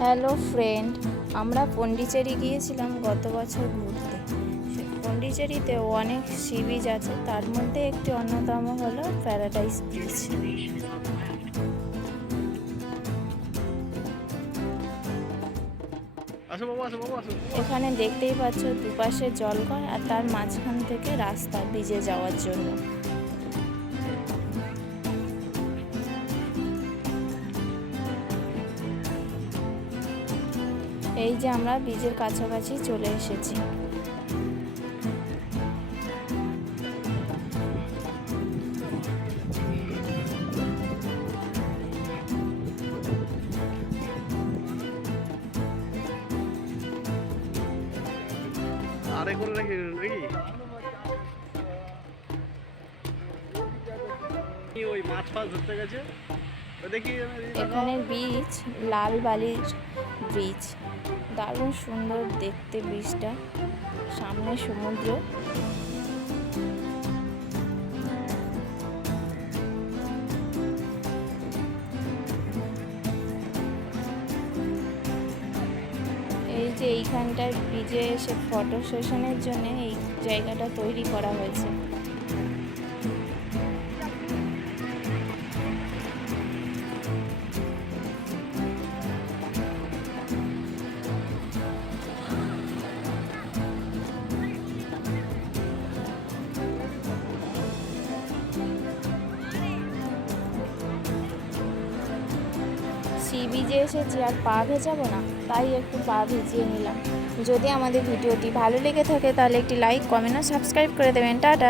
Hello friend, আমরা পন্ডিচেরি গিয়েছিলাম গত বছর ঘুরতে। পন্ডিচেরিতে অনেক সি বিচ আছে, তার মধ্যে একটি অন্যতম হলো প্যারাডাইস বিচ। এখানে দেখতেই পাচ্ছ দুপাশে জলঘর আর তার মাঝখান থেকে রাস্তা বিচে যাওয়ার জন্য। এই যে আমরা বিচের কাছাকাছি চলে এসেছি। এখানের বীচ লাল বালির ব্রিজ, দারুণ সুন্দর দেখতে বীজটা, সামনে সমুদ্র। এই যে এইখানটায় ব্রিজে এসে ফটো সেশনের জন্য এই জায়গাটা তৈরি করা হয়েছে। সি বিচে এসেছি আর পা ভেজাবো না, তাই একটু পা ভিজিয়ে নিলাম। যদি আমাদের ভিডিওটি ভালো লেগে থাকে তাহলে একটি লাইক, কমেন্ট আর সাবস্ক্রাইব করে দেবেন। টাটা।